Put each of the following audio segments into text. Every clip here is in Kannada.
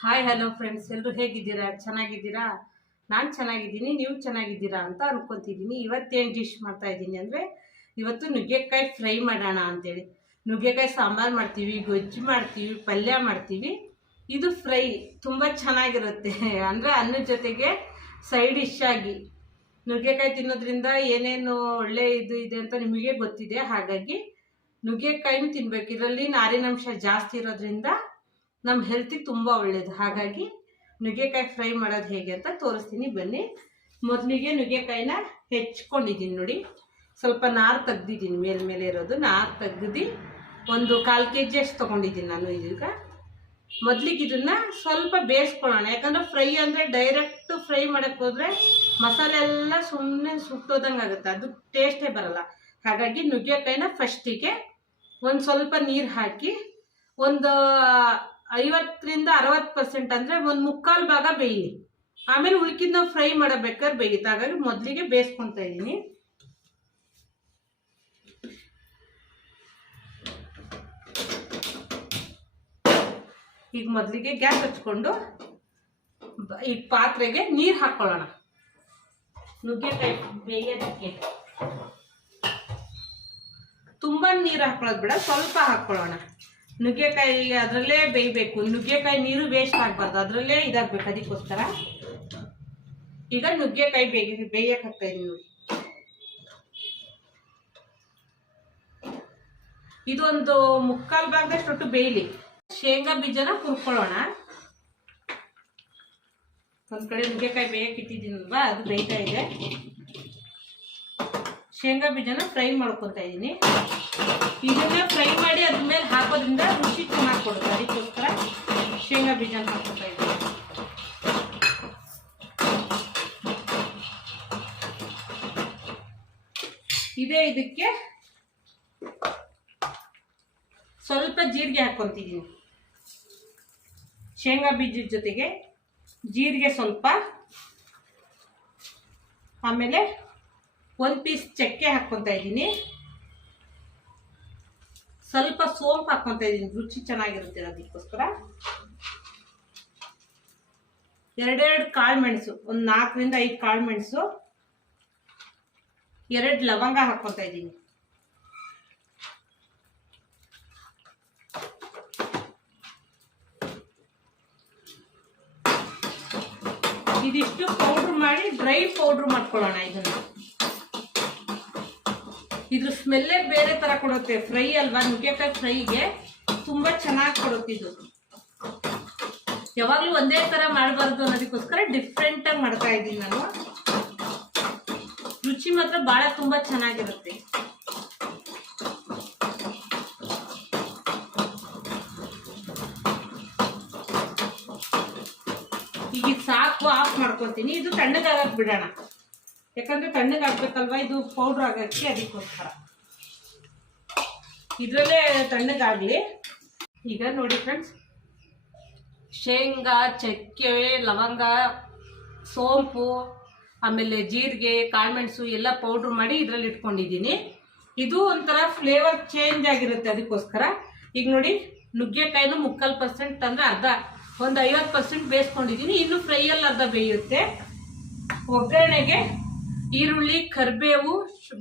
ಹಾಯ್ ಹಲೋ ಫ್ರೆಂಡ್ಸ್ ಎಲ್ಲರೂ ಹೇಗಿದ್ದೀರಾ? ಚೆನ್ನಾಗಿದ್ದೀರಾ? ನಾನು ಚೆನ್ನಾಗಿದ್ದೀನಿ, ನೀವು ಚೆನ್ನಾಗಿದ್ದೀರಾ ಅಂತ ಅನ್ಕೊತಿದ್ದೀನಿ ಇವತ್ತೇನು ಡಿಶ್ ಮಾಡ್ತಾ ಇದ್ದೀನಿ ಅಂದರೆ, ಇವತ್ತು ನುಗ್ಗೆಕಾಯಿ ಫ್ರೈ ಮಾಡೋಣ ಅಂತೇಳಿ. ನುಗ್ಗೆಕಾಯಿ ಸಾಂಬಾರು ಮಾಡ್ತೀವಿ, ಗೊಜ್ಜು ಮಾಡ್ತೀವಿ, ಪಲ್ಯ ಮಾಡ್ತೀವಿ. ಇದು ಫ್ರೈ ತುಂಬ ಚೆನ್ನಾಗಿರುತ್ತೆ. ಅಂದರೆ ಅನ್ನದ ಜೊತೆಗೆ ಸೈಡ್ ಡಿಶ್ ಆಗಿ. ನುಗ್ಗೆಕಾಯಿ ತಿನ್ನೋದ್ರಿಂದ ಏನೇನು ಒಳ್ಳೆ ಇದು ಇದೆ ಅಂತ ನಿಮಗೆ ಗೊತ್ತಿದೆ. ಹಾಗಾಗಿ ನುಗ್ಗೆಕಾಯಿನೂ ತಿನ್ಬೇಕು. ಇದರಲ್ಲಿ ನಾರಿನಂಶ ಜಾಸ್ತಿ ಇರೋದ್ರಿಂದ ನಮ್ಮ ಹೆಲ್ತಿಗೆ ತುಂಬ ಒಳ್ಳೇದು. ಹಾಗಾಗಿ ನುಗ್ಗೆಕಾಯಿ ಫ್ರೈ ಮಾಡೋದು ಹೇಗೆ ಅಂತ ತೋರಿಸ್ತೀನಿ. ಬನ್ನಿ. ಮೊದಲಿಗೆ ನುಗ್ಗೆಕಾಯಿನ ಹೆಚ್ಕೊಂಡಿದ್ದೀನಿ ನೋಡಿ. ಸ್ವಲ್ಪ ನಾರು ತೆಗ್ದಿದ್ದೀನಿ ಮೇಲ್ಮೇಲೆ ಇರೋದು ನಾರು ತೆಗ್ದು ಒಂದು ಕಾಲು ಕೆ ಜಿ ಅಷ್ಟು ತೊಗೊಂಡಿದ್ದೀನಿ ನಾನು ಇದೀಗ. ಮೊದಲಿಗೆ ಇದನ್ನ ಸ್ವಲ್ಪ ಬೇಯಿಸ್ಕೊಳ್ಳೋಣ. ಯಾಕಂದ್ರೆ ಫ್ರೈ ಅಂದರೆ ಡೈರೆಕ್ಟ್ ಫ್ರೈ ಮಾಡೋಕ್ಕೆ ಹೋದ್ರೆ ಮಸಾಲೆ ಎಲ್ಲ ಸುಮ್ಮನೆ ಸುಟ್ಟೋದಂಗೆ ಆಗುತ್ತೆ. ಅದು ಟೇಸ್ಟೇ ಬರಲ್ಲ. ಹಾಗಾಗಿ ನುಗ್ಗೆಕಾಯಿನ ಫಸ್ಟಿಗೆ ಒಂದು ಸ್ವಲ್ಪ ನೀರು ಹಾಕಿ ಒಂದು ಐವತ್ತರಿಂದ ಅರವತ್ತು ಪರ್ಸೆಂಟ್ ಅಂದರೆ ಒಂದು ಮುಕ್ಕಾಲು ಭಾಗ ಬೇಯಲಿ. ಆಮೇಲೆ ಉಳ್ಕಿದ್ ನಾವು ಫ್ರೈ ಮಾಡಬೇಕಾದ್ರೆ ಬೇಯುತ್ತೆ ಹಾಗಾಗಿ ಮೊದಲಿಗೆ ಬೇಯಿಸ್ಕೊತಾ ಇದ್ದೀನಿ. ಈಗ ಮೊದಲಿಗೆ ಗ್ಯಾಸ್ ಹಚ್ಕೊಂಡು ಈ ಪಾತ್ರೆಗೆ ನೀರು ಹಾಕ್ಕೊಳ್ಳೋಣ ನುಗ್ಗೆಕಾಯಿ ಬೇಯೋದಕ್ಕೆ. ತುಂಬ ನೀರು ಹಾಕೊಳ್ಳೋದು ಬೇಡ, ಸ್ವಲ್ಪ ಹಾಕ್ಕೊಳ್ಳೋಣ ನುಗ್ಗೆಕಾಯಿ ಅದರಲ್ಲೇ ಬೇಯಬೇಕು. ನುಗ್ಗೆಕಾಯಿ ನೀರು ವೇಸ್ಟ್ ಆಗಬಾರ್ದು. ಅದರಲ್ಲೇ ಇದಾಗಬೇಕು ಅದಕ್ಕೋಸ್ಕರ. ಈಗ ನುಗ್ಗೆಕಾಯಿ ಬೇಯ ಬೇಯಕ್ಕೆ ಹಾಕ್ತಾ ನೋಡಿ. ಇದೊಂದು ಮುಕ್ಕಾಲು ಭಾಗದಷ್ಟು ಬೇಯಲಿ. ಶೇಂಗಾ ಬೀಜನ ಹುರ್ಕೊಳ್ಳೋಣ. ಒಂದ್ ಕಡೆ ನುಗ್ಗೆಕಾಯಿ ಬೇಯಕ್ಕೆ ಇಟ್ಟಿದ್ದೀನಲ್ವಾ? ಅದು ಬೇಯ್ತಾ ಇದೆ. ಶೇಂಗಾ ಬೀಜನ ಫ್ರೈ ಮಾಡ್ಕೊತಾ ಇದ್ದೀನಿ. ಇದನ್ನ ಫ್ರೈ ಮಾಡಿ ಅದ್ರ ಮೇಲೆ ಹಾಕೋದ್ರಿಂದ ರುಚಿ ಚೆನ್ನಾಗಿ ಕೊಡುತ್ತೆ. ಅದಕ್ಕೋಸ್ಕರ ಶೇಂಗಾ ಬೀಜ ಹಾಕ್ಕೊತಾ ಇದ್ದೀನಿ. ಇದೇ ಇದಕ್ಕೆ ಸ್ವಲ್ಪ ಜೀರಿಗೆ ಹಾಕ್ಕೊಂತಿದ್ದೀನಿ. ಶೇಂಗಾ ಬೀಜದ ಜೊತೆಗೆ ಜೀರಿಗೆ ಸ್ವಲ್ಪ. ಆಮೇಲೆ ಒಂದು ಪೀಸ್ ಚಕ್ಕೆ ಹಾಕ್ಕೊತಾ ಇದ್ದೀನಿ. ಸ್ವಲ್ಪ ಸೋಂಪು ಹಾಕ್ಕೊತಾ ಇದ್ದೀನಿ. ರುಚಿ ಚೆನ್ನಾಗಿರುತ್ತೆ ಅದಕ್ಕೋಸ್ಕರ ಎರಡೆರಡು ಕಾಳು ಮೆಣಸು, ಒಂದು ನಾಲ್ಕರಿಂದ ಐದು ಕಾಳು ಮೆಣಸು, ಎರಡು ಲವಂಗ ಹಾಕ್ಕೊತಾ ಇದ್ದೀನಿ. ಇದಿಷ್ಟು ಪೌಡ್ರ್ ಮಾಡಿ ಡ್ರೈ ಪೌಡ್ರ್ ಮಾಡ್ಕೊಳ್ಳೋಣ ಇದನ್ನ. ಇದ್ರ ಸ್ಮೆಲ್ಲೇ ಬೇರೆ ತರ ಕೊಡುತ್ತೆ. ಫ್ರೈ ಅಲ್ವಾ? ನುಗ್ಗೆಕಾಯಿ ಫ್ರೈಗೆ ತುಂಬಾ ಚೆನ್ನಾಗಿ ಕೊಡುತ್ತೆ ಇದು. ಯಾವಾಗ್ಲೂ ಒಂದೇ ತರ ಮಾಡಬಾರ್ದು ಅನ್ನೋದಕ್ಕೋಸ್ಕರ ಡಿಫ್ರೆಂಟ್ ಆಗಿ ಮಾಡ್ತಾ ಇದ್ದೀನಿ ನಾನು. ರುಚಿ ಮಾತ್ರ ಬಹಳ ತುಂಬಾ ಚೆನ್ನಾಗಿರುತ್ತೆ. ಈಗ ಸಾಕು, ಆಫ್ ಮಾಡ್ಕೊತೀನಿ. ಇದು ತಣ್ಣಗಾಗಕ್ ಬಿಡೋಣ ಯಾಕಂದ್ರೆ ತಣ್ಣಗಾಗ್ಬೇಕಲ್ವಾ ಇದು ಪೌಡ್ರ್ ಆಗಕ್ಕೆ ಅದಕ್ಕೋಸ್ಕರ. ಇದರಲ್ಲೇ ತಣ್ಣಗಾಗ್ಲಿ. ಈಗ ನೋಡಿ ಫ್ರೆಂಡ್ಸ್ ಶೇಂಗಾ, ಚಕ್ಕೆ, ಲವಂಗ, ಸೋಂಪು, ಆಮೇಲೆ ಜೀರಿಗೆ, ಕಾಳುಮೆಣಸು ಎಲ್ಲ ಪೌಡ್ರ್ ಮಾಡಿ ಇದರಲ್ಲಿ ಇಟ್ಕೊಂಡಿದ್ದೀನಿ. ಇದು ಒಂಥರ ಫ್ಲೇವರ್ ಚೇಂಜ್ ಆಗಿರುತ್ತೆ ಅದಕ್ಕೋಸ್ಕರ. ಈಗ ನೋಡಿ, ನುಗ್ಗೆಕಾಯಿನೂ ಮುಕ್ಕಾಲು ಪರ್ಸೆಂಟ್ ಅಂದರೆ ಅರ್ಧ, ಒಂದು ಐವತ್ತು ಪರ್ಸೆಂಟ್ ಬೇಯಿಸ್ಕೊಂಡಿದ್ದೀನಿ. ಇನ್ನು ಫ್ರೈಯಲ್ಲಿ ಅರ್ಧ ಬೇಯುತ್ತೆ. ಒಗ್ಗರಣೆಗೆ ಈರುಳ್ಳಿ, ಕರಿಬೇವು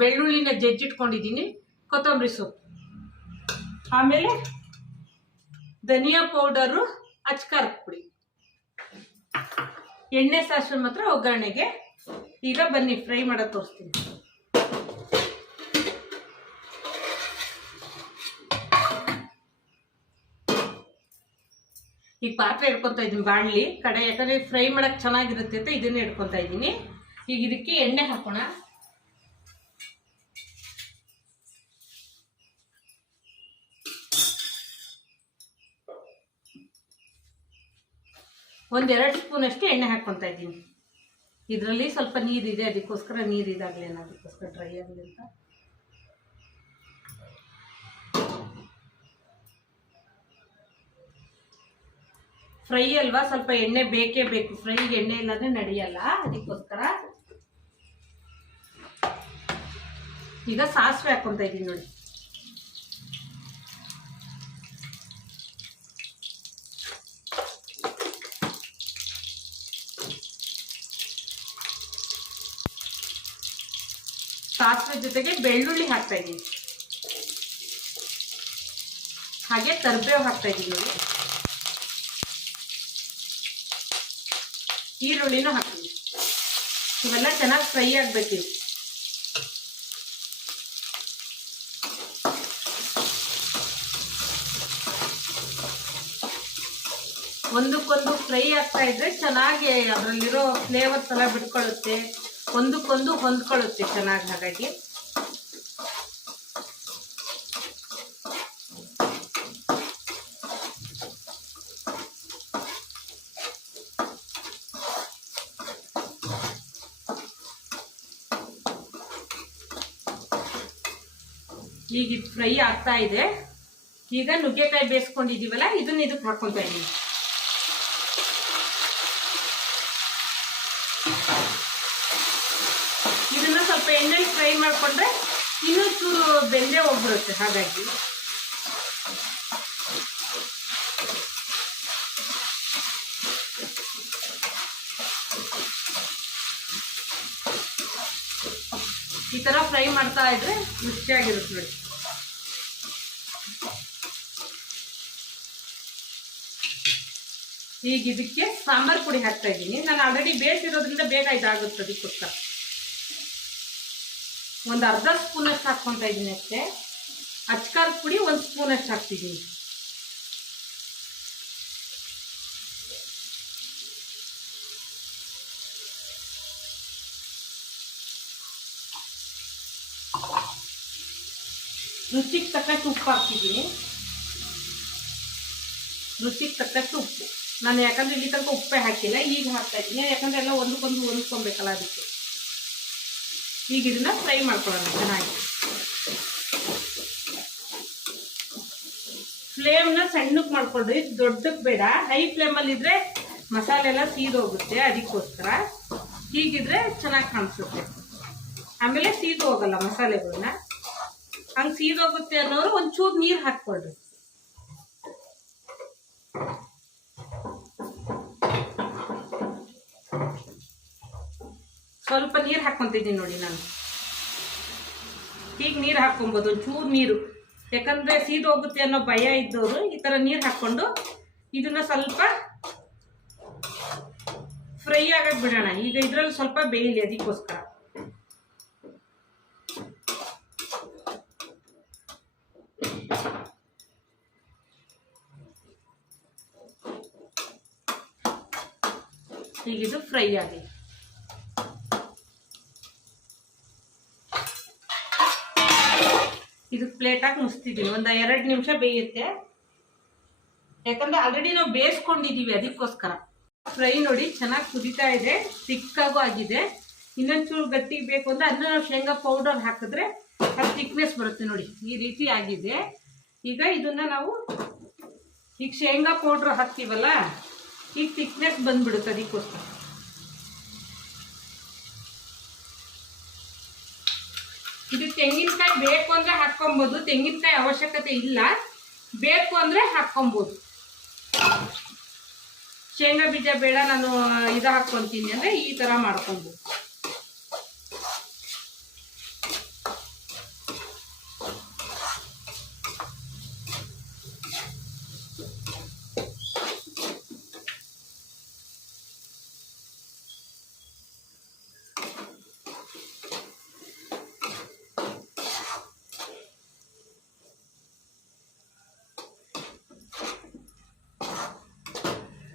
ಬೆಳ್ಳುಳ್ಳಿನ ಜಜ್ಜಿಟ್ಕೊಂಡಿದ್ದೀನಿ, ಕೊತ್ತಂಬರಿ ಸೊಪ್ಪು. ಆಮೇಲೆ ಧನಿಯಾ ಪೌಡರು ಅಚ್ಕಾರ ಪುಡಿ. ಎಣ್ಣೆ ಸಾಸಿವೆ ಮಾತ್ರ ಒಗ್ಗರಣೆಗೆ. ಈಗ ಬನ್ನಿ, ಫ್ರೈ ಮಾಡೋದು ತೋರಿಸ್ತೀನಿ. ಈ ಪಾತ್ರೆ ಇಟ್ಕೊತಾ ಇದ್ದೀನಿ, ಬಾಣಲಿ. ಕಡೆ ಯಾಕಂದ್ರೆ ಫ್ರೈ ಮಾಡಕ್ ಚೆನ್ನಾಗಿರುತ್ತೆ ಅಂತ ಇದನ್ನೇ ಇಟ್ಕೊತಾ ಇದ್ದೀನಿ. ಈಗ ಇದಕ್ಕೆ ಎಣ್ಣೆ ಹಾಕೋಣ. ಒಂದೆರಡು ಸ್ಪೂನ್ ಅಷ್ಟು ಎಣ್ಣೆ ಹಾಕ್ಕೊತಾ ಇದ್ದೀನಿ. ಇದರಲ್ಲಿ ಸ್ವಲ್ಪ ನೀರಿದೆ ಅದಕ್ಕೋಸ್ಕರ ನೀರು ಇದಾಗಲಿ ಅನ್ನೋದಕ್ಕೋಸ್ಕರ ಡ್ರೈ ಆಗಲಿ ಅಂತ. ಫ್ರೈ ಅಲ್ವಾ? ಸ್ವಲ್ಪ ಎಣ್ಣೆ ಬೇಕೇ ಬೇಕು. ಫ್ರೈಗೆ ಎಣ್ಣೆ ಇಲ್ಲಾಂದ್ರೆ ನಡೆಯಲ್ಲ. ಅದಕ್ಕೋಸ್ಕರ ಈಗ ಸಾಸಿವೆ ಹಾಕ್ಕೊತಾ ಇದ್ದೀನಿ ನೋಡಿ. ಸಾಸಿವೆ ಜೊತೆಗೆ ಬೆಳ್ಳುಳ್ಳಿ ಹಾಕ್ತಾ ಇದ್ದೀನಿ ಹಾಗೆ ಕರ್ಬೇವು ಹಾಕ್ತಾ ಇದ್ದೀನಿ ನೋಡಿ. ಈರುಳ್ಳಿನೂ ಹಾಕ್ತೀನಿ. ಇವೆಲ್ಲ ಚೆನ್ನಾಗಿ ಫ್ರೈ ಆಗಬೇಕು. ಒಂದಕ್ಕೊಂದು ಫ್ರೈ ಆಗ್ತಾ ಇದ್ರೆ ಚೆನ್ನಾಗಿ ಅದರಲ್ಲಿರೋ ಫ್ಲೇವರ್ಸ್ ಎಲ್ಲ ಬಿಟ್ಕೊಳ್ಳುತ್ತೆ. ಒಂದಕ್ಕೊಂದು ಹೊಂದ್ಕೊಳ್ಳುತ್ತೆ ಚೆನ್ನಾಗಿ ಹಾಗಾಗಿ. ಈಗ ಇದು ಫ್ರೈ ಆಗ್ತಾ ಇದೆ. ಈಗ ನುಗ್ಗೆಕಾಯಿ ಬೇಯಿಸ್ಕೊಂಡಿದ್ದೀವಲ್ಲ, ಇದನ್ನ ಇದಕ್ಕೆ ಹಾಕೊತಾ ಇದ್ದೀನಿ ಇದನ್ನ ಸ್ವಲ್ಪ ಎಣ್ಣೆಲಿ ಫ್ರೈ ಮಾಡ್ಕೊಂಡ್ರೆ ಇನ್ನೂ ಚೂರು ಬೆಂದೆ ಹೋಗ್ಬಿಡುತ್ತೆ, ಹಾಗಾಗಿ. ಈ ತರ ಫ್ರೈ ಮಾಡ್ತಾ ಇದ್ರೆ ರುಚಿಯಾಗಿರುತ್ತೆ ನೋಡಿ. ಈಗ ಇದಕ್ಕೆ ಸಾಂಬಾರ್ ಪುಡಿ ಹಾಕ್ತಾ ಇದ್ದೀನಿ. ನಾನು ಆಲ್ರೆಡಿ ಬೇಯಿಸಿರೋದ್ರಿಂದ ಬೇಗ ಇದಾಗುತ್ತೆ, ಅದಕ್ಕೋಸ್ಕರ. ಒಂದು ಅರ್ಧ ಸ್ಪೂನಷ್ಟು ಹಾಕ್ಕೊತಾ ಇದ್ದೀನಿ ಅಷ್ಟೇ. ಅಚ್ಕಾರದ ಪುಡಿ ಒಂದು ಸ್ಪೂನಷ್ಟು ಹಾಕ್ತಿದ್ದೀನಿ ರುಚಿಗೆ ತಕ್ಕಷ್ಟು ಉಪ್ಪು ಹಾಕ್ತಿದ್ದೀನಿ ರುಚಿಗೆ ತಕ್ಕಷ್ಟು ಉಪ್ಪು. ನಾನು ಯಾಕಂದ್ರೆ ಇಲ್ಲಿ ತನಕ ಉಪ್ಪೇ ಹಾಕಿಲ್ಲ, ಈಗ ಹಾಕ್ತಾ ಇದ್ದೀನಿ. ಯಾಕಂದ್ರೆ ಎಲ್ಲ ಒಂದಕ್ಕೊಂದು ಹೊಂದ್ಕೊಬೇಕಲ್ಲ ಅದಕ್ಕೆ. ಈಗ ಇದನ್ನ ಫ್ರೈ ಮಾಡ್ಕೊಳ್ಳೋಣ, ಚೆನ್ನಾಗಿ. ಫ್ಲೇಮ್ನ ಸಣ್ಣಕ್ಕೆ ಮಾಡ್ಕೊಳ್ರಿ ದೊಡ್ಡಕ್ಕೆ ಬೇಡ. ಹೈ ಫ್ಲೇಮಲ್ಲಿ ಇದ್ರೆ ಮಸಾಲೆ ಎಲ್ಲ ಸೀದೋಗುತ್ತೆ ಅದಕ್ಕೋಸ್ಕರ. ಹೀಗಿದ್ರೆ ಚೆನ್ನಾಗಿ ಕಾಣಿಸುತ್ತೆ. ಆಮೇಲೆ ಸೀದೋಗಲ್ಲ ಮಸಾಲೆಗಳನ್ನ ಹಂಗೆ ಸೀದೋಗುತ್ತೆ ಅನ್ನೋರು ಒಂಚೂರು ನೀರು ಹಾಕ್ಕೊಳ್ರಿ. ಸ್ವಲ್ಪ ನೀರು ಹಾಕ್ಕೊತಿದ್ದೀನಿ ನೋಡಿ ನಾನು. ಹೀಗೆ ನೀರು ಹಾಕ್ಕೊಬೋದು ಒಂಚೂರು ನೀರು. ಯಾಕಂದರೆ ಸೀದು ಹೋಗುತ್ತೆ ಅನ್ನೋ ಭಯ ಇದ್ದವರು ಈ ಥರ ನೀರು ಹಾಕ್ಕೊಂಡು ಇದನ್ನ ಸ್ವಲ್ಪ ಫ್ರೈ ಆಗಕ್ಕೆ ಬಿಡೋಣ. ಈಗ ಇದರಲ್ಲಿ ಸ್ವಲ್ಪ ಬೇಯಲಿ ಅದಕ್ಕೋಸ್ಕರ. ಈಗ ಇದು ಫ್ರೈ ಆಗಲಿ ಇದು ಹಾಕಿ ಮುಚ್ತಿದ್ದೀನಿ ಒಂದು ಎರಡು ನಿಮಿಷ ಬೇಯುತ್ತೆ. ಯಾಕಂದ್ರೆ ಆಲ್ರೆಡಿ ನಾವು ಬೇಯಿಸ್ಕೊಂಡಿದ್ದೀವಿ ಅದಕ್ಕೋಸ್ಕರ. ಫ್ರೈ ನೋಡಿ ಚೆನ್ನಾಗಿ ಕುದಿತಾ ಇದೆ ತಿಕ್ಕಾಗೂ ಆಗಿದೆ. ಇನ್ನೊಂಚೂರು ಗಟ್ಟಿ ಬೇಕು ಅಂದರೆ ಅದನ್ನ ನಾವು ಶೇಂಗಾ ಪೌಡರ್ ಹಾಕಿದ್ರೆ ಅದು ತಿಕ್ನೆಸ್ ಬರುತ್ತೆ ನೋಡಿ. ಈ ರೀತಿ ಆಗಿದೆ. ಈಗ ಇದನ್ನ ನಾವು ಈಗ ಶೇಂಗಾ ಪೌಡ್ರ್ ಹಾಕ್ತೀವಲ್ಲ, ಈಗ ತಿಕ್ನೆಸ್ ಬಂದ್ಬಿಡುತ್ತೆ ಅದಕ್ಕೋಸ್ಕರ. ಇದು ತೆಂಗಿನಕಾಯಿ ಬೇಕು ಅಂದರೆ ಹಾಕ್ಕೊಬೋದು. ತೆಂಗಿನಕಾಯಿ ಅವಶ್ಯಕತೆ ಇಲ್ಲ. ಬೇಕು ಅಂದರೆ ಹಾಕ್ಕೊಬೋದು. ಶೇಂಗಾ ಬೀಜ ಬೇಡ, ನಾನು ಇದು ಹಾಕ್ಕೊತೀನಿ ಅಂದರೆ ಈ ಥರ ಮಾಡ್ಕೊಬೋದು.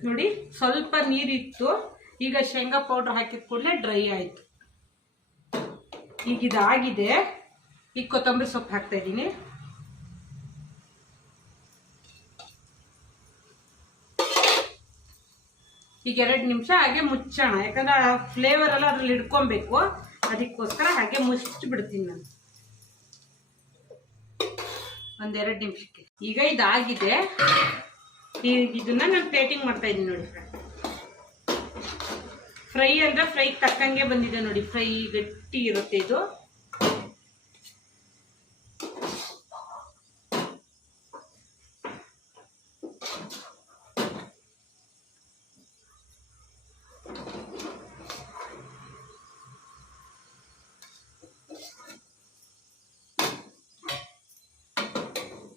ನೋಡಿ, ಸ್ವಲ್ಪ ನೀರಿತ್ತು. ಈಗ ಶೇಂಗಾ ಪೌಡರ್ ಹಾಕಿದ ಕೂಡಲೇ ಡ್ರೈ ಆಯಿತು. ಈಗ ಇದಾಗಿದೆ. ಈಗ ಕೊತ್ತಂಬರಿ ಸೊಪ್ಪು ಹಾಕ್ತಾ ಇದ್ದೀನಿ. ಈಗ ಎರಡು ನಿಮಿಷ ಹಾಗೆ ಮುಚ್ಚೋಣ. ಯಾಕಂದ್ರೆ ಆ ಫ್ಲೇವರ್ ಎಲ್ಲ ಅದ್ರಲ್ಲಿ ಇಡ್ಕೊಬೇಕು ಅದಕ್ಕೋಸ್ಕರ ಹಾಗೆ ಮುಚ್ಚಿ ಬಿಡ್ತೀನಿ ನಾನು. ಒಂದೆರಡು ನಿಮಿಷಕ್ಕೆ. ಈಗ ಇದಾಗಿದೆ. ಇದನ್ನ ನಾನು ಪ್ಲೇಟಿಂಗ್ ಮಾಡ್ತಾ ಇದ್ದೀನಿ ನೋಡಿ ಫ್ರೆಂಡ್ ಫ್ರೈ ಅಂದ್ರೆ ಫ್ರೈ ತಕ್ಕಂಗೆ ಬಂದಿದೆ ನೋಡಿ ಫ್ರೈ ಗಟ್ಟಿ ಇರುತ್ತೆ ಇದು.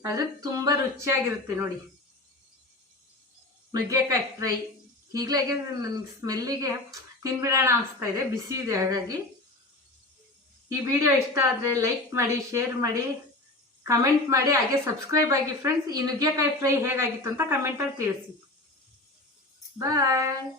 ಅದು ತುಂಬಾ ರುಚಿಯಾಗಿರುತ್ತೆ ನೋಡಿ. ನುಗ್ಗೆಕಾಯಿ ಫ್ರೈ. ಈಗಲೇ ನನಗೆ ಸ್ಮೆಲ್ಲಿಗೆ ತಿನ್ಬಿಡೋಣ ಅನಿಸ್ತಾ ಇದೆ. ಬಿಸಿ ಇದೆ, ಹಾಗಾಗಿ. ಈ ವಿಡಿಯೋ ಇಷ್ಟ ಆದರೆ ಲೈಕ್ ಮಾಡಿ, ಶೇರ್ ಮಾಡಿ, ಕಮೆಂಟ್ ಮಾಡಿ. ಹಾಗೆ ಸಬ್ಸ್ಕ್ರೈಬ್ ಆಗಿ ಫ್ರೆಂಡ್ಸ್, ಈ ನುಗ್ಗೆಕಾಯಿ ಫ್ರೈ ಹೇಗಾಗಿತ್ತು ಅಂತ ಕಮೆಂಟಲ್ಲಿ ತಿಳಿಸಿ. ಬಾಯ್.